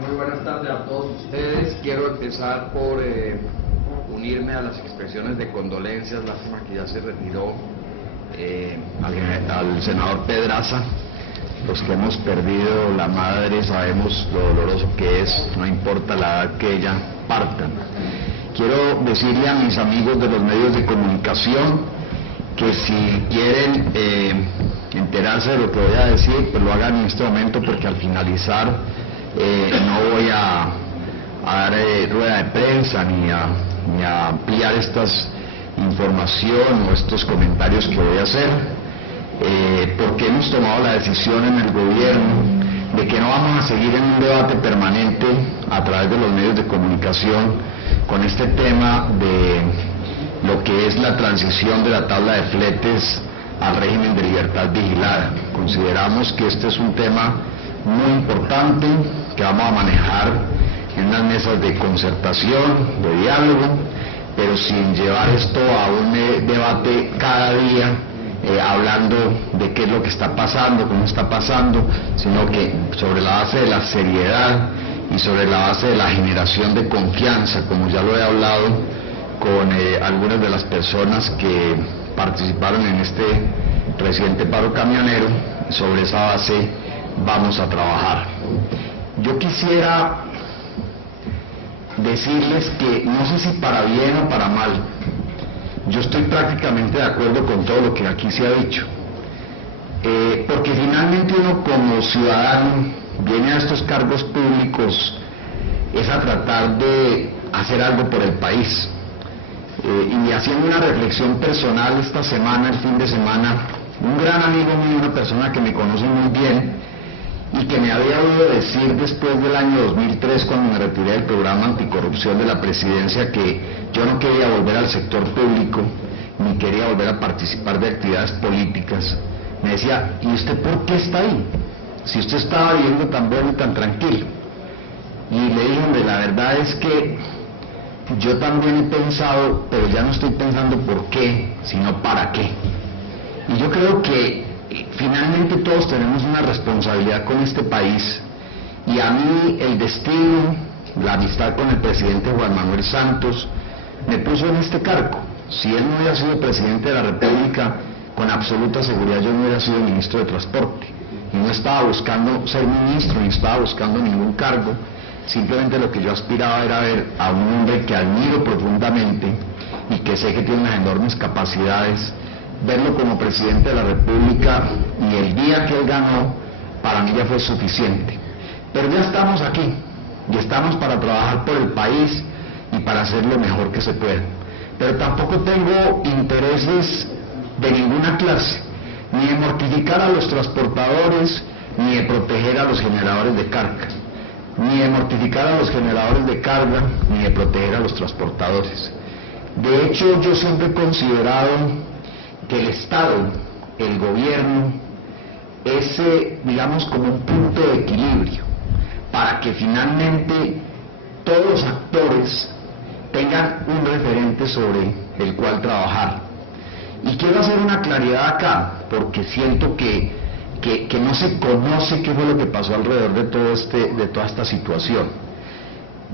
Muy buenas tardes a todos ustedes. Quiero empezar por unirme a las expresiones de condolencias. Lástima que ya se retiró al senador Pedraza. Los que hemos perdido la madre sabemos lo doloroso que es, no importa la edad que ella partan. Quiero decirle a mis amigos de los medios de comunicación que si quieren enterarse de lo que voy a decir, pues lo hagan en este momento, porque al finalizar no voy a dar rueda de prensa ni a ampliar estas información o estos comentarios que voy a hacer, porque hemos tomado la decisión en el gobierno de que no vamos a seguir en un debate permanente a través de los medios de comunicación con este tema de lo que es la transición de la tabla de fletes al régimen de libertad vigilada. Consideramos que este es un tema muy importante que vamos a manejar en unas mesas de concertación, de diálogo, pero sin llevar esto a un debate cada día, hablando de qué es lo que está pasando, cómo está pasando, sino que sobre la base de la seriedad y sobre la base de la generación de confianza, como ya lo he hablado con algunas de las personas que participaron en este reciente paro camionero. Sobre esa base vamos a trabajar. Yo quisiera decirles que no sé si para bien o para mal, yo estoy prácticamente de acuerdo con todo lo que aquí se ha dicho, porque finalmente uno como ciudadano viene a estos cargos públicos es a tratar de hacer algo por el país. Y haciendo una reflexión personal esta semana, el fin de semana, un gran amigo mío, una persona que me conoce muy bien y que me había oído decir después del año 2003, cuando me retiré del programa anticorrupción de la presidencia, que yo no quería volver al sector público ni quería volver a participar de actividades políticas, me decía: ¿y usted por qué está ahí? Si usted estaba viviendo tan bueno y tan tranquilo. Y le dije: hombre, la verdad es que yo también he pensado, pero ya no estoy pensando por qué, sino para qué. Y yo creo que finalmente todos tenemos una responsabilidad con este país, y a mí el destino, la amistad con el presidente Juan Manuel Santos me puso en este cargo. Si él no hubiera sido presidente de la República, con absoluta seguridad yo no hubiera sido ministro de Transporte, y no estaba buscando ser ministro, ni estaba buscando ningún cargo. Simplemente lo que yo aspiraba era ver a un hombre que admiro profundamente y que sé que tiene unas enormes capacidades, verlo como presidente de la República, y el día que él ganó, para mí ya fue suficiente. Pero ya estamos aquí, y estamos para trabajar por el país y para hacer lo mejor que se pueda. Pero tampoco tengo intereses de ninguna clase, ni de mortificar a los transportadores, ni de proteger a los generadores de carga, ni de mortificar a los generadores de carga, ni de proteger a los transportadores. De hecho, yo siempre he considerado que el Estado, el gobierno, es, digamos, como un punto de equilibrio, para que finalmente todos los actores tengan un referente sobre el cual trabajar. Y quiero hacer una claridad acá, porque siento que no se conoce qué fue lo que pasó alrededor de toda esta situación.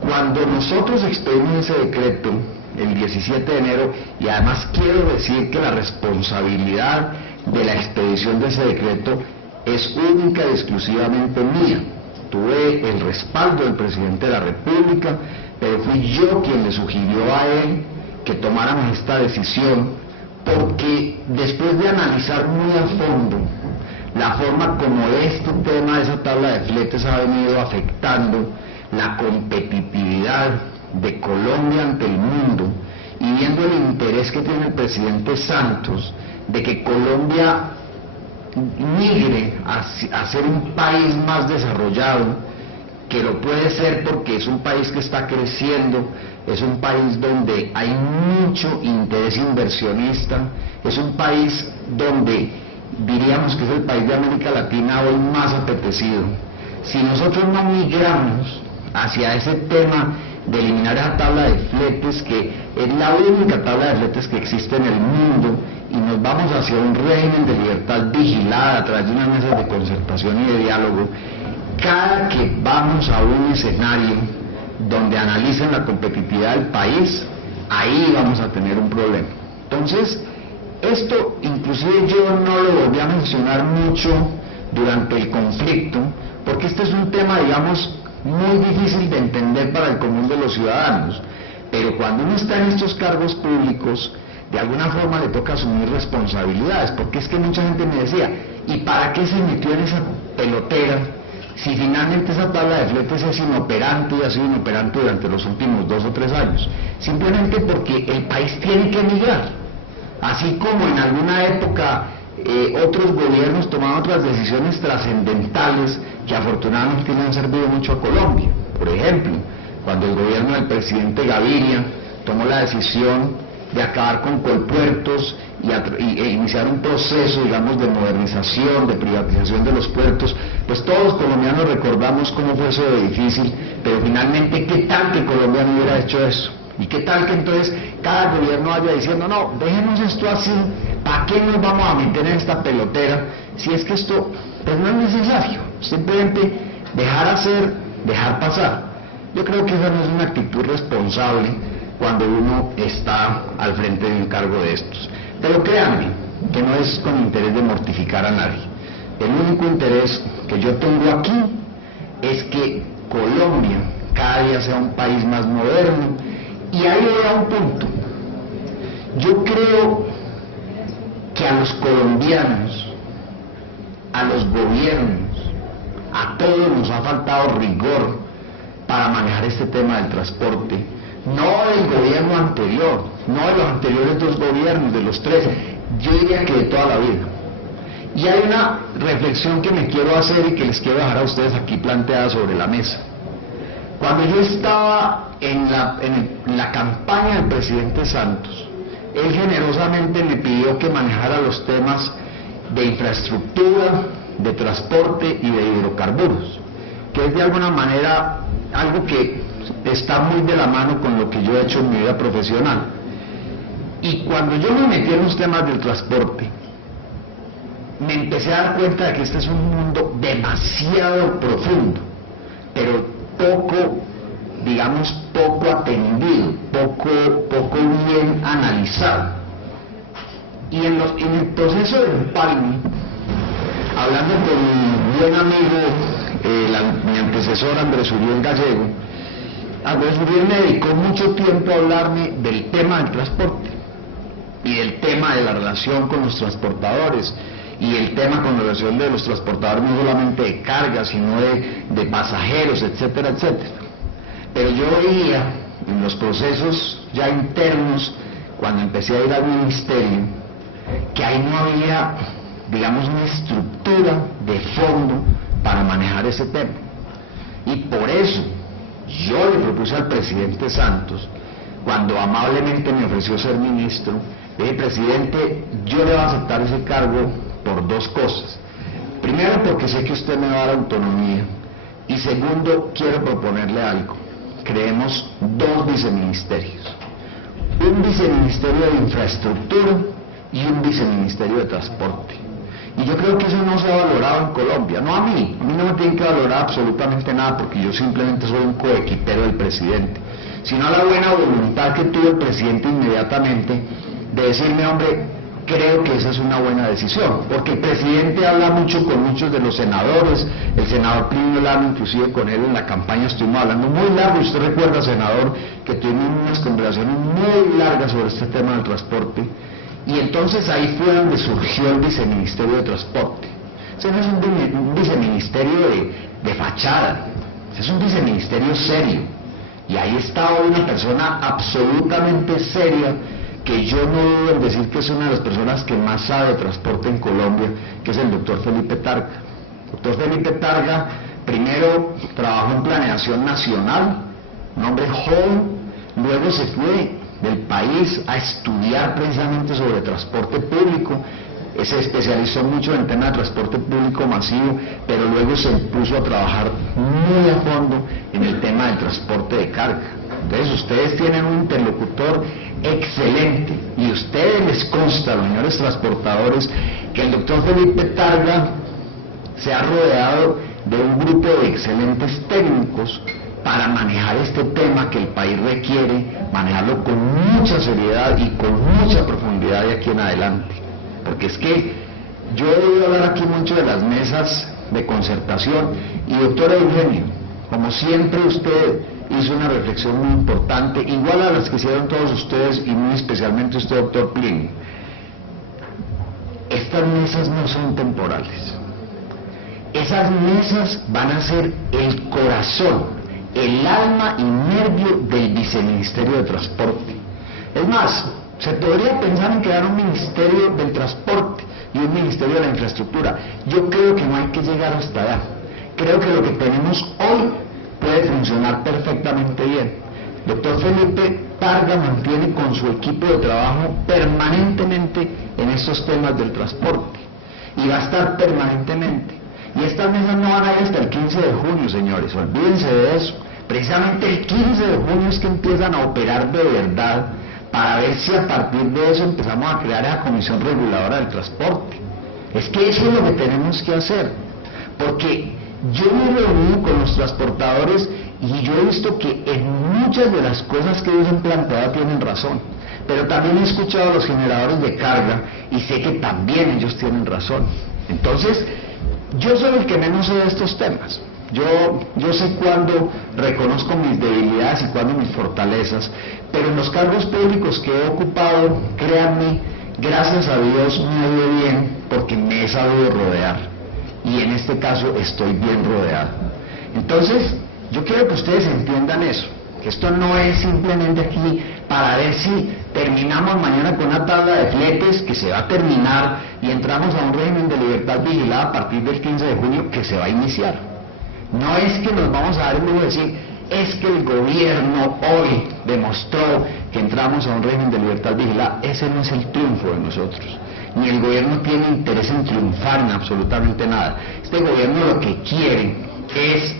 Cuando nosotros expedimos ese decreto el 17 de enero, y además quiero decir que la responsabilidad de la expedición de ese decreto es única y exclusivamente mía. Tuve el respaldo del presidente de la República, pero fui yo quien le sugirió a él que tomáramos esta decisión, porque después de analizar muy a fondo la forma como este tema de esa tabla de fletes ha venido afectando la competitividad de Colombia ante el mundo, y viendo el interés que tiene el presidente Santos de que Colombia migre a ser un país más desarrollado, que lo puede ser porque es un país que está creciendo, es un país donde hay mucho interés inversionista, es un país donde diríamos que es el país de América Latina hoy más apetecido. Si nosotros no migramos hacia ese tema de eliminar esa tabla de fletes, que es la única tabla de fletes que existe en el mundo, y nos vamos hacia un régimen de libertad vigilada a través de unas mesas de concertación y de diálogo, cada que vamos a un escenario donde analicen la competitividad del país, ahí vamos a tener un problema. Entonces, esto inclusive yo no lo volví a mencionar mucho durante el conflicto, porque este es un tema, digamos, muy difícil de entender para el común de los ciudadanos, pero cuando uno está en estos cargos públicos, de alguna forma le toca asumir responsabilidades, porque es que mucha gente me decía, ¿y para qué se metió en esa pelotera si finalmente esa tabla de fletes es inoperante y ha sido inoperante durante los últimos 2 o 3 años? Simplemente porque el país tiene que migrar, así como en alguna época otros gobiernos tomaron otras decisiones trascendentales que afortunadamente le han servido mucho a Colombia. Por ejemplo, cuando el gobierno del presidente Gaviria tomó la decisión de acabar con Colpuertos e iniciar un proceso, digamos, de modernización, de privatización de los puertos, pues todos los colombianos recordamos cómo fue eso de difícil, pero finalmente, ¿qué tal que Colombia no hubiera hecho eso? ¿Y qué tal que entonces cada gobierno vaya diciendo, no, déjenos esto así, ¿para qué nos vamos a meter en esta pelotera? Si es que esto pues no es necesario, simplemente dejar hacer, dejar pasar. Yo creo que esa no es una actitud responsable cuando uno está al frente de un cargo de estos. Pero créanme, que no es con interés de mortificar a nadie. El único interés que yo tengo aquí es que Colombia cada día sea un país más moderno. Y ahí voy a un punto. Yo creo que a los colombianos, a los gobiernos, a todos nos ha faltado rigor para manejar este tema del transporte. No del gobierno anterior, no de los anteriores 2 gobiernos, de los 3, yo diría que de toda la vida. Y hay una reflexión que me quiero hacer y que les quiero dejar a ustedes aquí planteada sobre la mesa. Cuando yo estaba en la campaña del presidente Santos, él generosamente me pidió que manejara los temas de infraestructura, de transporte y de hidrocarburos, que es de alguna manera algo que está muy de la mano con lo que yo he hecho en mi vida profesional. Y cuando yo me metí en los temas del transporte, me empecé a dar cuenta de que este es un mundo demasiado profundo, pero poco, digamos, poco atendido, poco bien analizado. Y en el proceso de empalme, hablando con mi buen amigo, mi antecesor Andrés Uriel Gallego, Andrés Uriel me dedicó mucho tiempo a hablarme del tema del transporte y del tema de la relación con los transportadores y el tema con la relación de los transportadores no solamente de cargas sino de pasajeros, etcétera, etcétera. Pero yo veía en los procesos ya internos, cuando empecé a ir al ministerio, que ahí no había, digamos, una estructura de fondo para manejar ese tema. Y por eso yo le propuse al presidente Santos, cuando amablemente me ofreció ser ministro, le dije, presidente, yo le voy a aceptar ese cargo por 2 cosas. Primero, porque sé que usted me va a dar autonomía, y segundo, quiero proponerle algo. Creemos 2 viceministerios, un viceministerio de infraestructura y un viceministerio de transporte. Y yo creo que eso no se ha valorado en Colombia, no a mí no me tienen que valorar absolutamente nada porque yo simplemente soy un coequipero del presidente, sino a la buena voluntad que tuvo el presidente inmediatamente de decirme, hombre, creo que esa es una buena decisión, porque el presidente habla mucho con muchos de los senadores, el senador Plinio Lano, inclusive con él en la campaña estuvimos hablando muy largo, usted recuerda, senador, que tuvimos unas conversaciones muy largas sobre este tema del transporte, y entonces ahí fue donde surgió el viceministerio de transporte. Ese no es un viceministerio de fachada, es un viceministerio serio, y ahí está una persona absolutamente seria, que yo no dudo en decir que es una de las personas que más sabe de transporte en Colombia, que es el doctor Felipe Targa. El doctor Felipe Targa primero trabajó en planeación nacional, un hombre joven, luego se fue del país a estudiar precisamente sobre transporte público, se especializó mucho en el tema de transporte público masivo, pero luego se puso a trabajar muy a fondo en el tema del transporte de carga. Entonces ustedes tienen un interlocutor excelente y a ustedes les consta, los señores transportadores, que el doctor Felipe Targa se ha rodeado de un grupo de excelentes técnicos para manejar este tema que el país requiere, manejarlo con mucha seriedad y con mucha profundidad de aquí en adelante. Porque es que yo he oído hablar aquí mucho de las mesas de concertación y doctora Eugenio, como siempre usted hizo una reflexión muy importante, igual a las que hicieron todos ustedes y muy especialmente usted, doctor Plinio. Estas mesas no son temporales. Esas mesas van a ser el corazón, el alma y nervio del viceministerio de Transporte. Es más, se podría pensar en crear un ministerio del transporte y un ministerio de la infraestructura. Yo creo que no hay que llegar hasta allá. Creo que lo que tenemos hoy puede funcionar perfectamente bien. Doctor Felipe Targa mantiene con su equipo de trabajo permanentemente en estos temas del transporte y va a estar permanentemente. Y estas mesas no van a ir hasta el 15 de junio, señores, olvídense de eso. Precisamente el 15 de junio es que empiezan a operar de verdad para ver si a partir de eso empezamos a crear esa comisión reguladora del transporte. Es que eso es lo que tenemos que hacer, porque yo me he reunido con los transportadores y yo he visto que en muchas de las cosas que ellos han planteado tienen razón, pero también he escuchado a los generadores de carga y sé que también ellos tienen razón. Entonces, yo soy el que menos sé de estos temas. Yo sé cuándo reconozco mis debilidades y cuándo mis fortalezas, pero en los cargos públicos que he ocupado, créanme, gracias a Dios me ha ido bien porque me he sabido rodear. Y en este caso estoy bien rodeado. Entonces, yo quiero que ustedes entiendan eso, que esto no es simplemente aquí para ver si terminamos mañana con una tabla de fletes que se va a terminar y entramos a un régimen de libertad vigilada a partir del 15 de junio que se va a iniciar. No es que nos vamos a dar el lujo de decir, es que el gobierno hoy demostró que entramos a un régimen de libertad vigilada. Ese no es el triunfo de nosotros. Ni el gobierno tiene interés en triunfar en absolutamente nada. Este gobierno lo que quiere es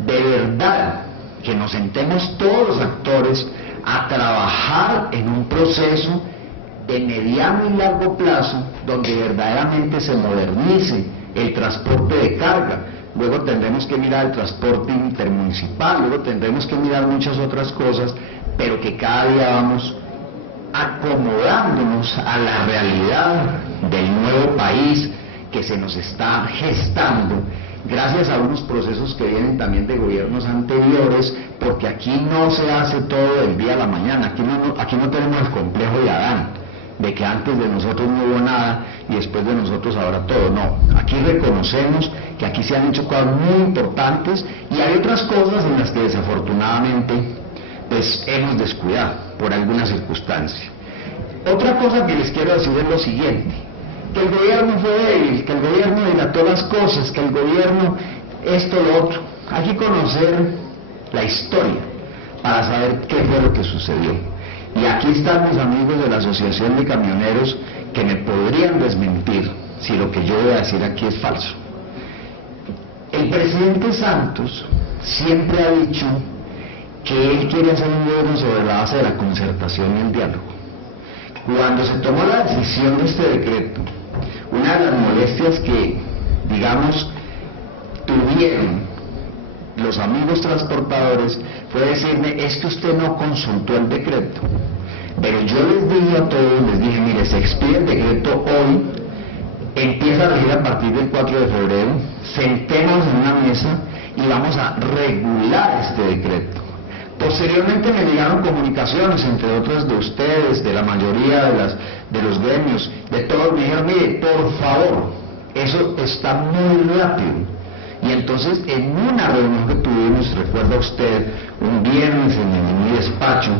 de verdad que nos sentemos todos los actores a trabajar en un proceso de mediano y largo plazo donde verdaderamente se modernice el transporte de carga. Luego tendremos que mirar el transporte intermunicipal, luego tendremos que mirar muchas otras cosas, pero que cada día vamos acomodándonos a la realidad del nuevo país que se nos está gestando, gracias a unos procesos que vienen también de gobiernos anteriores, porque aquí no se hace todo del día a la mañana, aquí no tenemos el complejo de Adán, de que antes de nosotros no hubo nada y después de nosotros ahora todo. No, aquí reconocemos que aquí se han hecho cosas muy importantes y hay otras cosas en las que desafortunadamente pues hemos descuidado por alguna circunstancia. Otra cosa que les quiero decir es lo siguiente, que el gobierno fue débil, que el gobierno dilató las cosas, que el gobierno esto, lo otro. Hay que conocer la historia para saber qué fue lo que sucedió. Y aquí están mis amigos de la Asociación de Camioneros que me podrían desmentir si lo que yo voy a decir aquí es falso. El presidente Santos siempre ha dicho que él quiere hacer un gobierno sobre la base de la concertación y el diálogo. Cuando se tomó la decisión de este decreto, una de las molestias que, digamos, tuvieron los amigos transportadores fue decirme, es que usted no consultó el decreto. Pero yo les dije a todos, les dije, mire, se expide el decreto hoy, empieza a regir a partir del 4 de febrero, sentémonos en una mesa y vamos a regular este decreto. Posteriormente me llegaron comunicaciones, entre otras de ustedes, de la mayoría de los gremios, de todos, me dijeron, mire, por favor, eso está muy rápido. Y entonces en una reunión que tuvimos, recuerda usted, un viernes en mi despacho,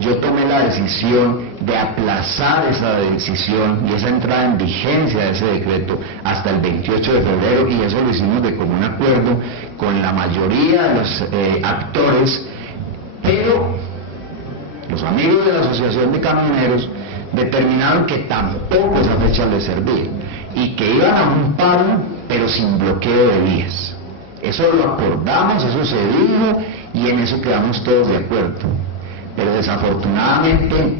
yo tomé la decisión de aplazar esa decisión y esa entrada en vigencia de ese decreto hasta el 28 de febrero y eso lo hicimos de común acuerdo con la mayoría de los actores, pero los amigos de la Asociación de Camioneros determinaron que tampoco esa fecha les servía y que iban a un paro pero sin bloqueo de vías. Eso lo acordamos, eso se dijo y en eso quedamos todos de acuerdo. Pero desafortunadamente